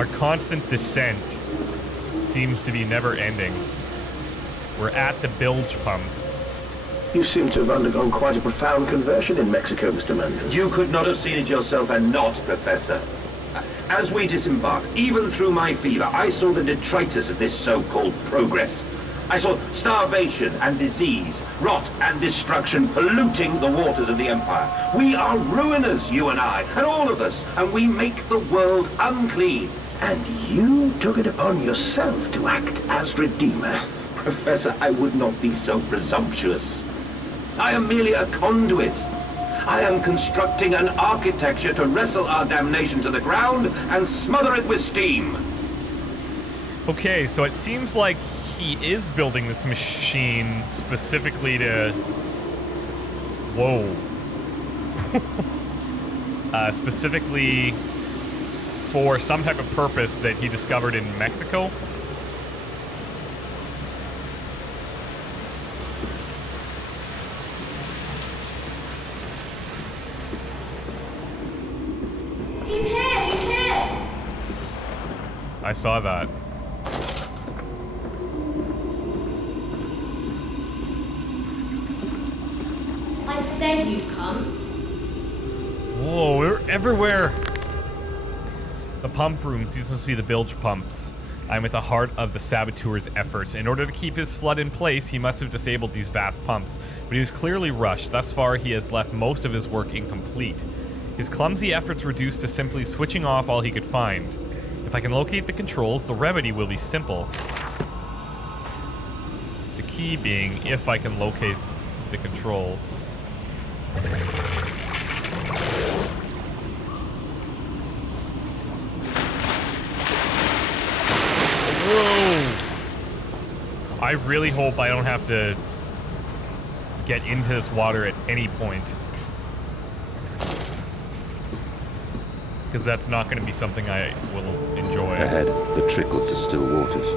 Our constant descent seems to be never ending. We're at the bilge pump. You seem to have undergone quite a profound conversion in Mexico, Mr. Mandus. You could not have seen it yourself and not, Professor. As we disembarked, even through my fever, I saw the detritus of this so-called progress. I saw starvation and disease, rot and destruction polluting the waters of the Empire. We are ruiners, you and I, and all of us, and we make the world unclean. And you took it upon yourself to act as Redeemer. Professor, I would not be so presumptuous. I am merely a conduit. I am constructing an architecture to wrestle our damnation to the ground and smother it with steam. Okay, so it seems like he is building this machine specifically to... Whoa. Specifically for some type of purpose that he discovered in Mexico. He's here! I saw that. I said you'd come. Whoa, we're everywhere! The pump rooms, these must be the bilge pumps. I'm at the heart of the saboteur's efforts. In order to keep his flood in place, he must have disabled these vast pumps, but he was clearly rushed. Thus far, he has left most of his work incomplete. His clumsy efforts reduced to simply switching off all he could find. If I can locate the controls, the remedy will be simple. The key being, if I can locate the controls. Whoa! I really hope I don't have to get into this water at any point. Because that's not going to be something I will enjoy. Ahead, the trickle to still waters.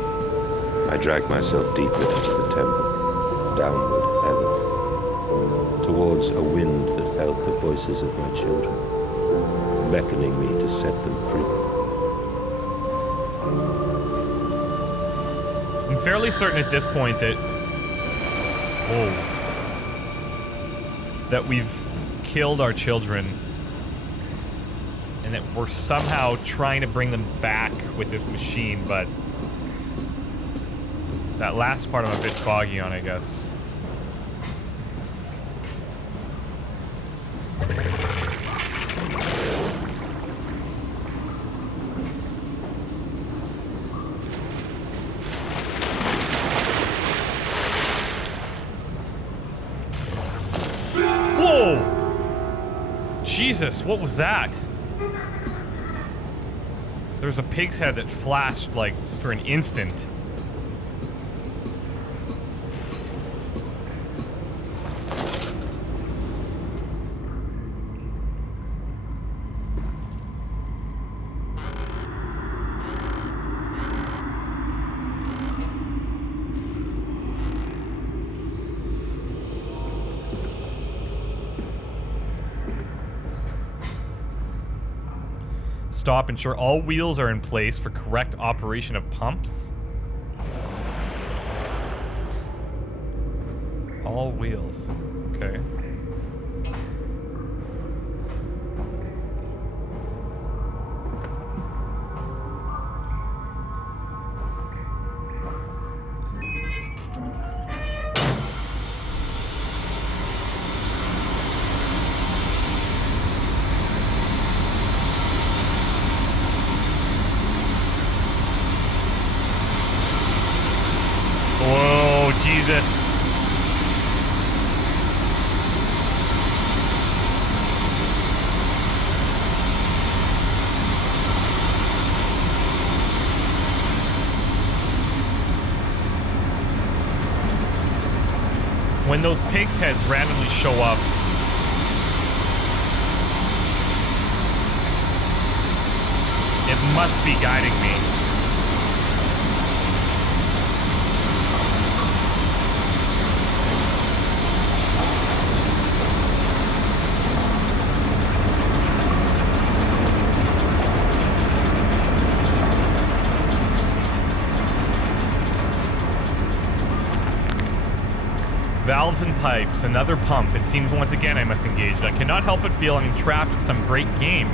I dragged myself deeper into the temple, downward ever, towards a wind that held the voices of my children, beckoning me to set them free. I'm fairly certain at this point that... Whoa. That we've killed our children. And that we're somehow trying to bring them back with this machine, but... That last part I'm a bit foggy on, I guess. Whoa! Jesus, what was that? There was a pig's head that flashed, like, for an instant. Stop, ensure all wheels are in place for correct operation of pumps. All wheels. Okay. Whoa, Jesus. When those pig's heads randomly show up, it must be guiding me. valves and pipes, another pump. It seems once again I must engage. I cannot help but feel I'm trapped in some great game,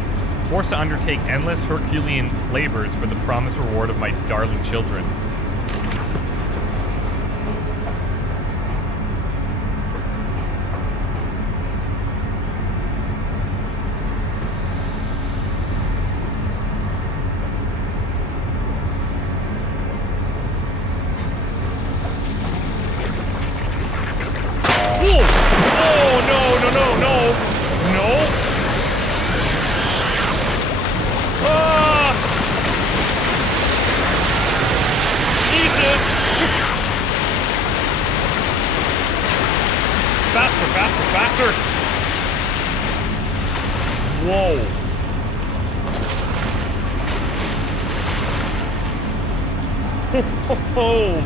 forced to undertake endless Herculean labors for the promised reward of my darling children.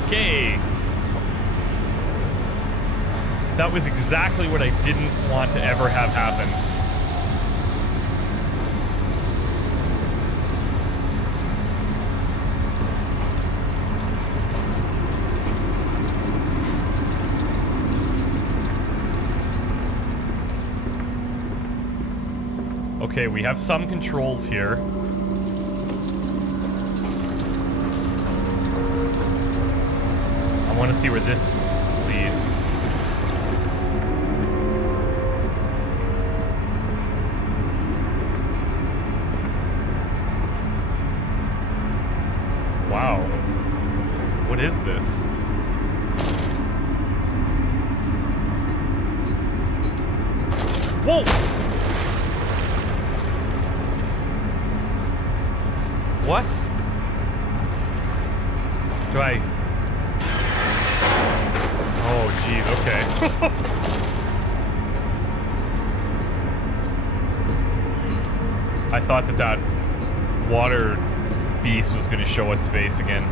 Okay. That was exactly what I didn't want to ever have happen. Okay, we have some controls here. I want to see where this leads. Wow. What is this? Whoa! What? Do I... Oh, geez, okay. I thought that water beast was gonna show its face again.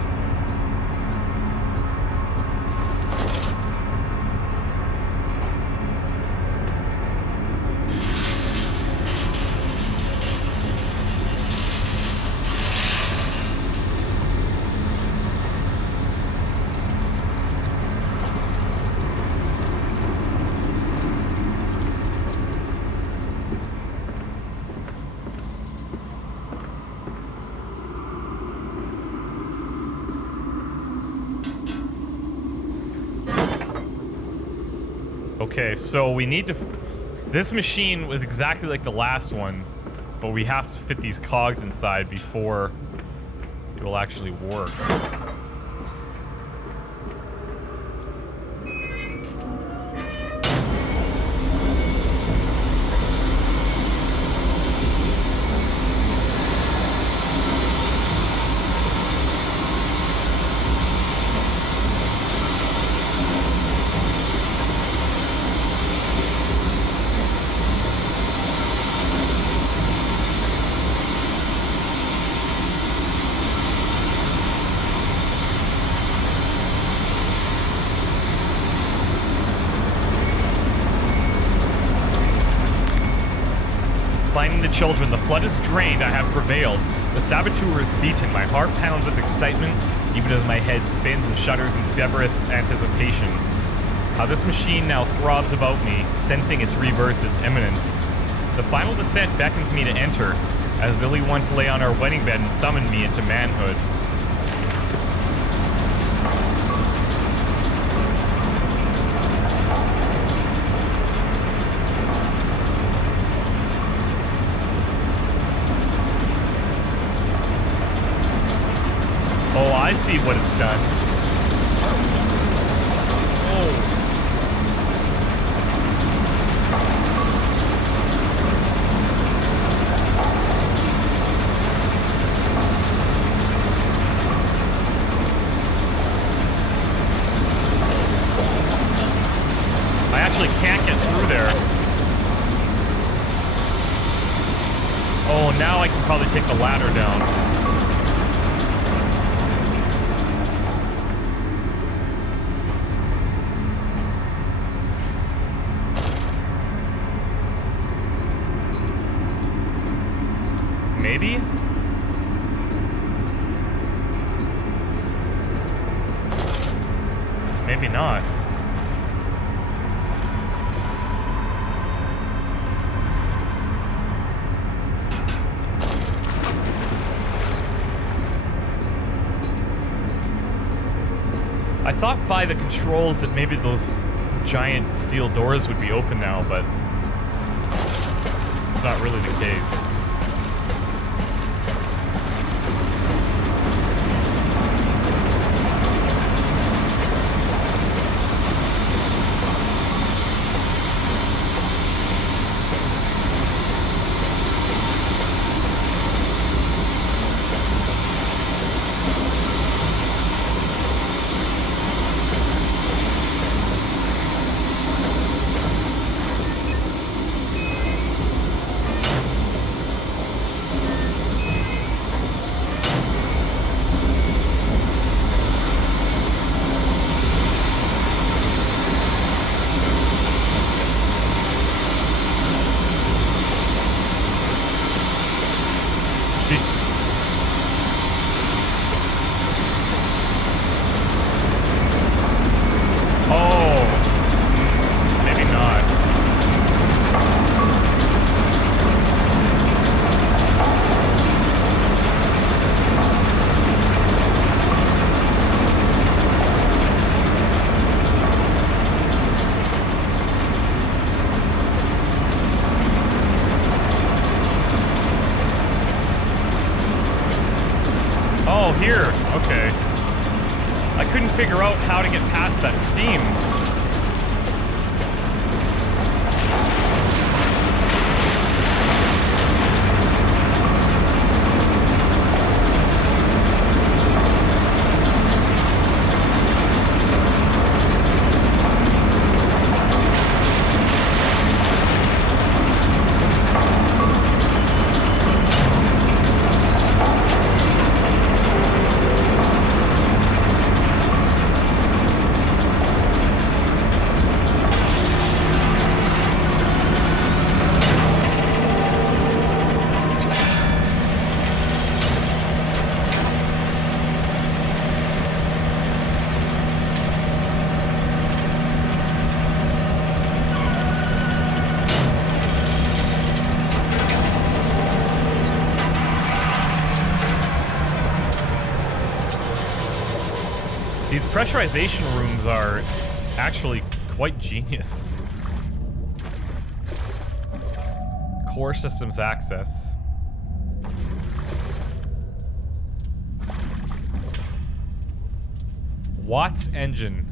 Okay, so we need to... This machine was exactly like the last one, but we have to fit these cogs inside before it will actually work. Finding the children, the flood is drained, I have prevailed. The saboteur is beaten, my heart pounds with excitement, even as my head spins and shudders in feverish anticipation. How this machine now throbs about me, sensing its rebirth is imminent. The final descent beckons me to enter, as Lily once lay on our wedding bed and summoned me into manhood. Oh, I see what it's done. Oh. I actually can't get through there. Oh, now I can probably take the ladder down. Maybe? Maybe not. I thought by the controls that maybe those giant steel doors would be open now, but it's not really the case. Here, okay. I couldn't figure out how to get past that steam. These pressurization rooms are actually quite genius. Core systems access. Watts engine.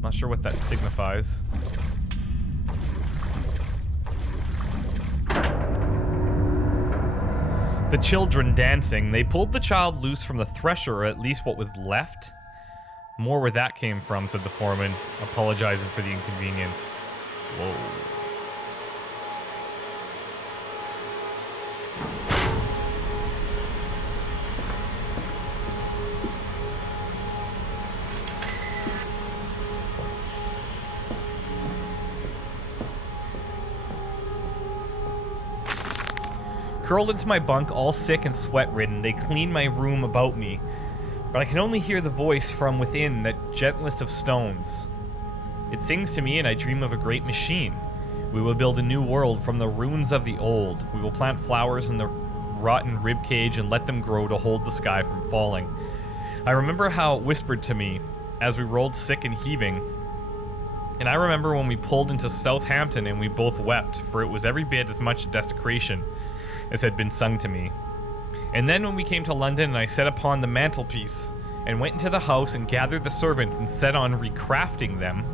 Not sure what that signifies. The children dancing. They pulled the child loose from the thresher, or at least what was left. More where that came from, said the foreman, apologizing for the inconvenience. Whoa. Curled into my bunk, all sick and sweat-ridden, they clean my room about me, but I can only hear the voice from within, that gentlest of stones. It sings to me, and I dream of a great machine. We will build a new world from the ruins of the old. We will plant flowers in the rotten ribcage and let them grow to hold the sky from falling. I remember how it whispered to me as we rolled sick and heaving, and I remember when we pulled into Southampton and we both wept, for it was every bit as much desecration as had been sung to me. And then when we came to London and I sat upon the mantelpiece and went into the house and gathered the servants and set on recrafting them,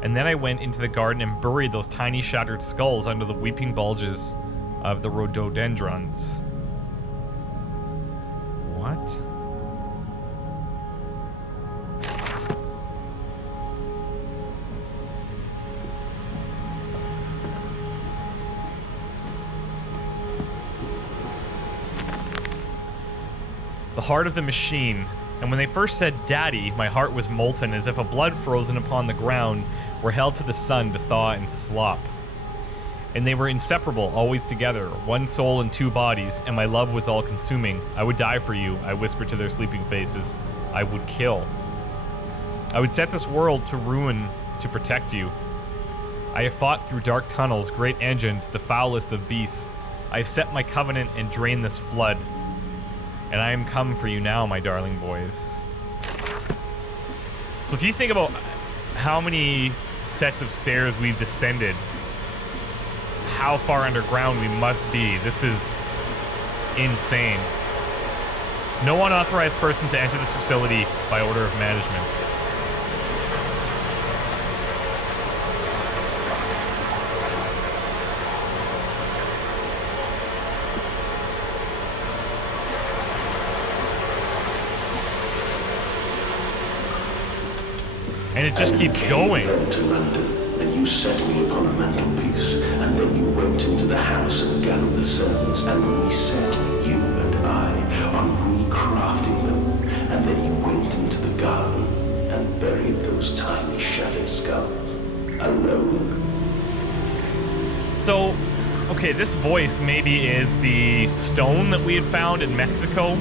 and then I went into the garden and buried those tiny shattered skulls under the weeping bulges of the rhododendrons. What? The heart of the machine, and when they first said Daddy, my heart was molten as if a blood frozen upon the ground were held to the sun to thaw and slop. And they were inseparable, always together, one soul and two bodies, and my love was all-consuming. I would die for you, I whispered to their sleeping faces. I would kill. I would set this world to ruin to protect you. I have fought through dark tunnels, great engines, the foulest of beasts. I have set my covenant and drained this flood. And I am come for you now, my darling boys. So if you think about how many sets of stairs we've descended, how far underground we must be, this is insane. No unauthorized person to enter this facility by order of management. And it just keeps going. Then to London, and you set me upon a mantelpiece, and then you went into the house and gathered the servants, and reset you and I on recrafting them, and then you went into the garden and buried those tiny shattered skulls alone. So, okay, this voice maybe is the stone that we had found in Mexico.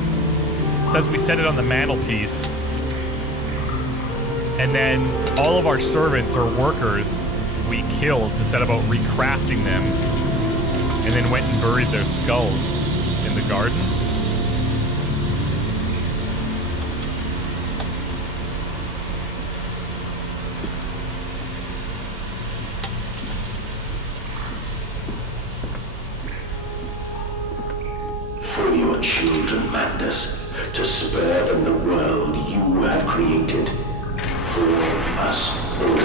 It says we set it on the mantelpiece. And then all of our servants or workers we killed to set about recrafting them, and then went and buried their skulls in the garden. For your children, Mandus, to spare them the world you have created. For us all.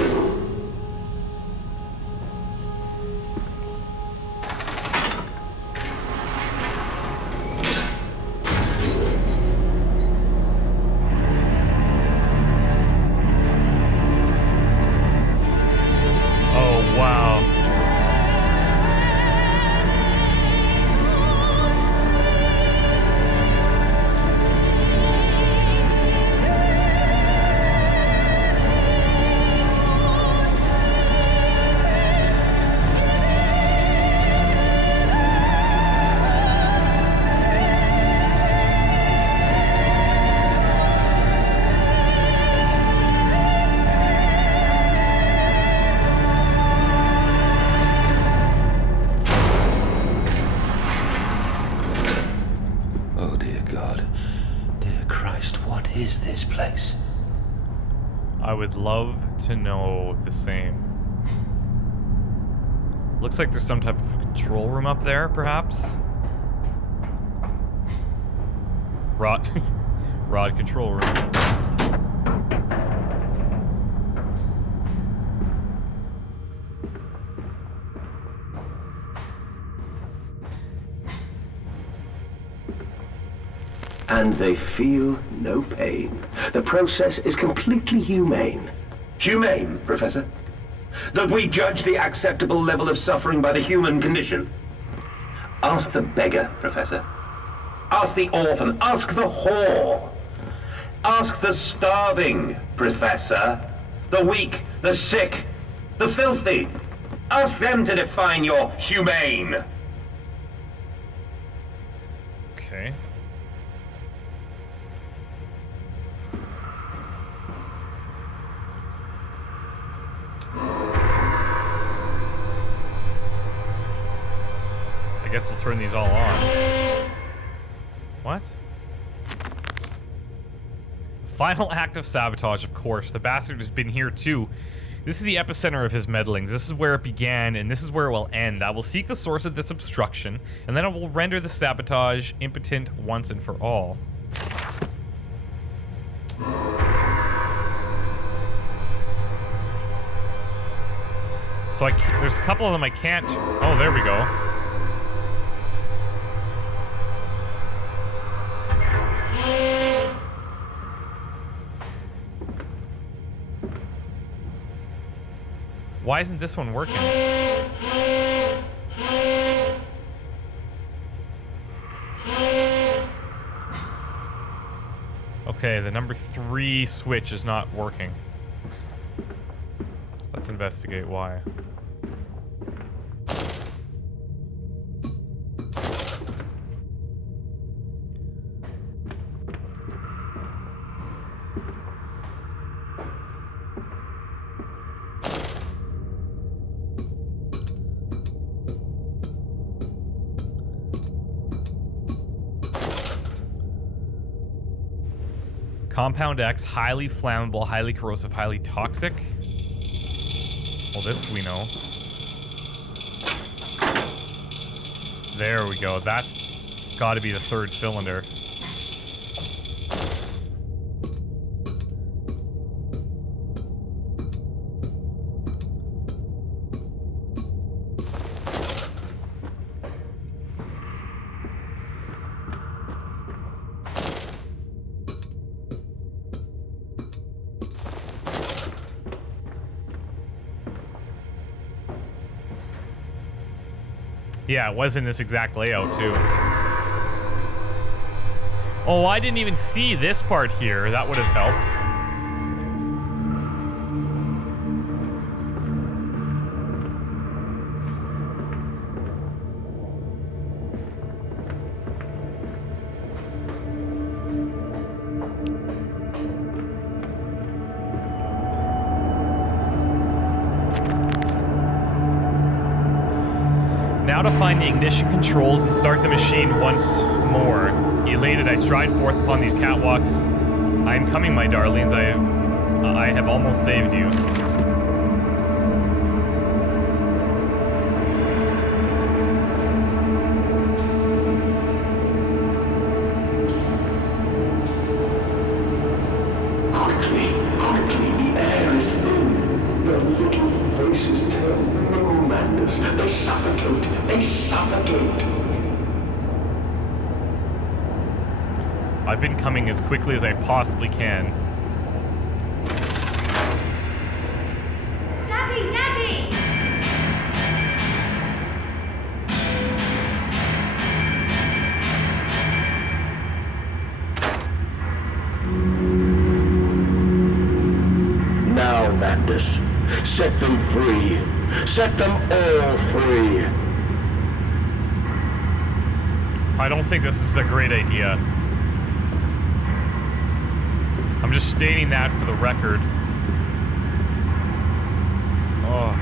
Oh, wow. is this place? I would love to know the same. Looks like there's some type of control room up there, perhaps? Rod control room. And they feel no pain. The process is completely humane. Humane, Professor? That we judge the acceptable level of suffering by the human condition? Ask the beggar, Professor. Ask the orphan. Ask the whore. Ask the starving, Professor. The weak, the sick, the filthy. Ask them to define your humane. Okay. I guess we'll turn these all on. What? Final act of sabotage, of course. The bastard has been here too. This is the epicenter of his meddlings. This is where it began, and this is where it will end. I will seek the source of this obstruction, and then I will render the sabotage impotent once and for all. So there's a couple of them I can't... Oh, there we go. Why isn't this one working? Okay, the number 3 switch is not working. Let's investigate why. Compound X, highly flammable, highly corrosive, highly toxic. Well, this we know. There we go. That's got to be the third cylinder. Yeah, it was in this exact layout, too. Oh, I didn't even see this part here. That would have helped. Now to find the ignition controls and start the machine once more. Elated, I stride forth upon these catwalks. I am coming, my darlings. I have almost saved you. Quickly, quickly, the air is thin. Their little faces tell no, Mandus. They suffocate, they suffocate. I've been coming as quickly as I possibly can. Daddy, Daddy! Now, Mandus, set them free. Set them all free. I don't think this is a great idea. I'm just stating that for the record. Oh.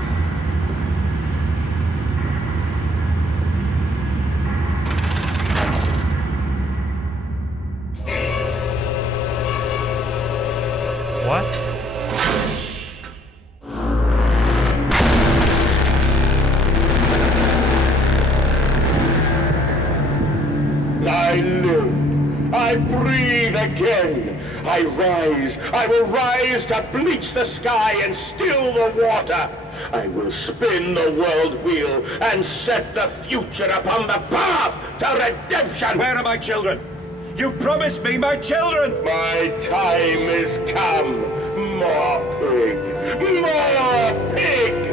What? I live. I breathe again. I rise. I will rise to bleach the sky and still the water. I will spin the world wheel and set the future upon the path to redemption. Where are my children? You promised me my children! My time is come. More pig. More pig.